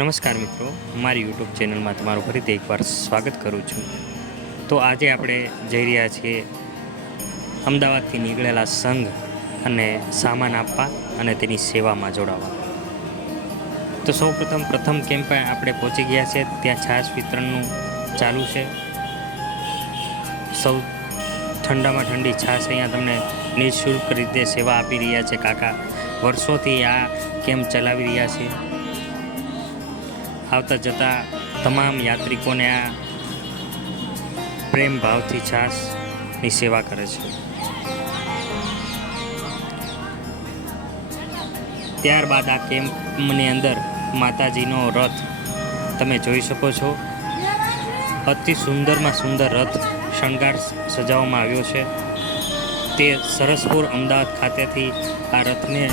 નમસ્કાર મિત્રો, મારી યુટ્યુબ ચેનલમાં તમારું ફરીથી એકવાર સ્વાગત કરું છું। તો આજે આપણે જઈ રહ્યા છીએ અમદાવાદથી નીકળેલા સંઘ અને સામાન આપવા અને તેની સેવામાં જોડાવા। તો પ્રથમ કેમ્પે આપણે પહોંચી ગયા છે। ત્યાં છાશ વિતરણનું ચાલુ છે। સૌ ઠંડામાં ઠંડી છાશ અહીંયા તમને નિઃશુલ્ક રીતે સેવા આપી રહ્યા છે કાકા। વર્ષોથી આ કેમ્પ ચલાવી રહ્યા છે। આવતા જતા તમામ યાત્રિકોને આ પ્રેમ ભાવથી છાશની સેવા કરે છે। ત્યારબાદ આ કેમ્પની અંદર માતાજીનો રથ તમે જોઈ શકો છો। અતિ સુંદરમાં સુંદર રથ શણગાર સજાવવામાં આવ્યો છે। તે સરસપુર અમદાવાદ ખાતેથી આ રથને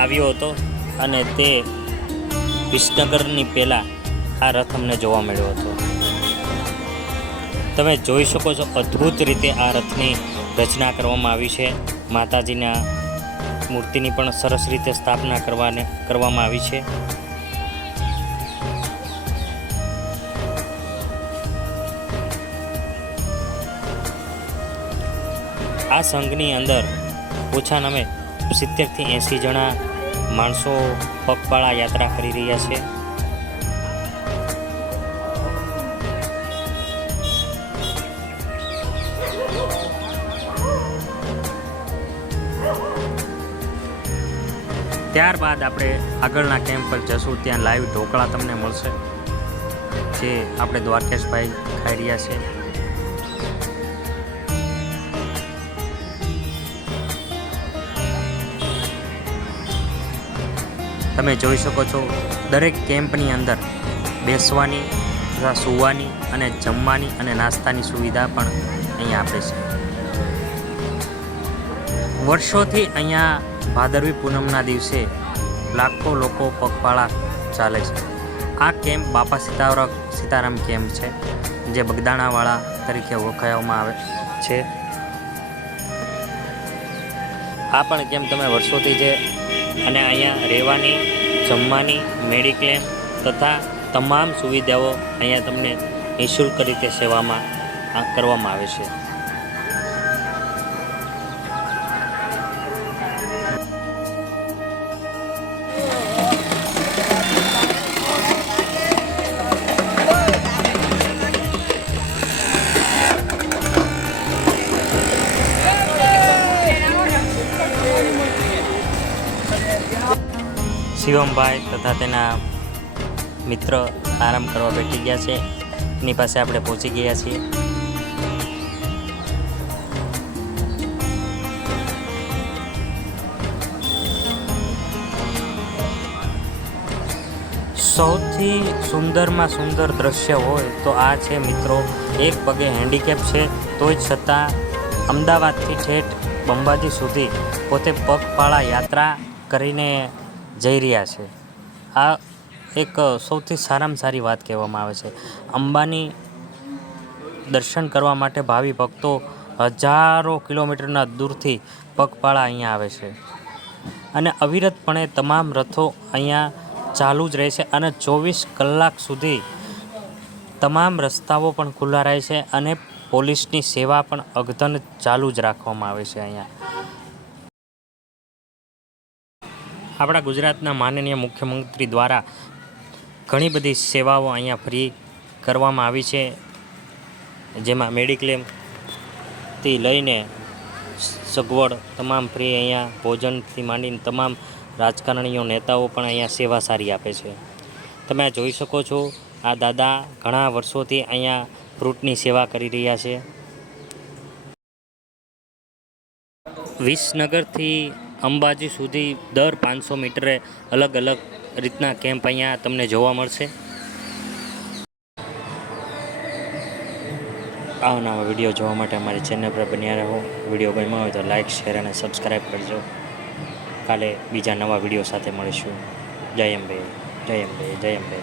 આવ્યો હતો અને તે વિસનગરની પહેલાં આ રથ અમને જોવા મળ્યો હતો। તમે જોઈ શકો છો અદ્ભુત રીતે આ રથની રચના કરવામાં આવી છે। માતાજીના મૂર્તિની પણ સરસ રીતે સ્થાપના કરવામાં આવી છે। આ સંઘની અંદર ઓછાનામે 70થી 80 જણા માણસો પગપાળા યાત્રા કરી રહ્યા છે। ત્યારબાદ આપણે આગળના કેમ્પ પર જશું। ત્યાં લાઈવ ઢોકળા તમને મળશે, જે આપણે દ્વારકેશભાઈ ખાઈ રહ્યા છે। તમે જોઈ શકો છો દરેક કેમ્પની અંદર બેસવાની તથા સૂવાની અને જમવાની અને નાસ્તાની સુવિધા પણ અહીંયા આપે છે। વર્ષોથી અહીંયા ભાદરવી પૂનમના દિવસે લાખો લોકો પગપાળા ચાલે છે। આ કેમ્પ બાપા સીતારામ કેમ્પ છે, જે બગદાણાવાળા તરીકે ઓળખાવવામાં આવે છે। આ પણ કેમ્પ તમે વર્ષોથી છે અને અહીંયા રહેવાની, જમવાની, મેડિક્લેમ તથા તમામ સુવિધાઓ અહીંયા તમને નિઃશુલ્ક રીતે સેવામાં કરવામાં આવે છે। શિવમભાઈ તથા તેના મિત્ર આરામ કરવા બેઠી ગયા છે। એની પાસે આપણે પહોંચી ગયા છીએ। સૌથી સુંદરમાં સુંદર દ્રશ્ય હોય તો આ છે મિત્રો। એક પગે હેન્ડીકેપ છે તોય છતાં અમદાવાદથી ઠેઠ અંબાજી સુધી પોતે પગપાળા યાત્રા કરીને જઈ રહ્યા છે। આ એક સૌથી સારામાં સારી વાત કહેવામાં આવે છે। અંબાની દર્શન કરવા માટે ભાવિ ભક્તો હજારો કિલોમીટરના દૂરથી પગપાળા અહીંયા આવે છે અને અવિરતપણે તમામ રથો અહીંયા ચાલુ જ રહે છે અને 24 કલાક સુધી તમામ રસ્તાઓ પણ ખુલ્લા રહે છે અને પોલીસની સેવા પણ અદ્યતન ચાલુ જ રાખવામાં આવે છે। અહીંયા આપણા ગુજરાતના માનનીય મુખ્યમંત્રી દ્વારા ઘણી બધી સેવાઓ અહીંયા ફ્રી કરવામાં આવી છે, જેમાં મેડિક્લેમથી લઈને સગવડ તમામ ફ્રી। અહીંયા ભોજનથી માંડીને તમામ રાજકારણીઓ, નેતાઓ પણ અહીંયા સેવા સારી આપે છે। તમે આ જોઈ શકો છો, આ દાદા ઘણા વર્ષોથી અહીંયા ફ્રૂટની સેવા કરી રહ્યા છે। વિસનગરથી અંબાજી સુધી દર 500 મીટરે અલગ અલગ રીતના કેમ્પ અહીંયા તમને જોવા મળશે। આવનારા વિડીયો જોવા માટે અમારી ચેનલ પર બન્યા રહો। વિડીયો ગમ્યો હોય તો લાઇક, શેર અને સબસ્ક્રાઈબ કરજો। કાલે બીજા નવા વિડીયો સાથે મળીશું। જય અંબે, જય અંબે, જય અંબે।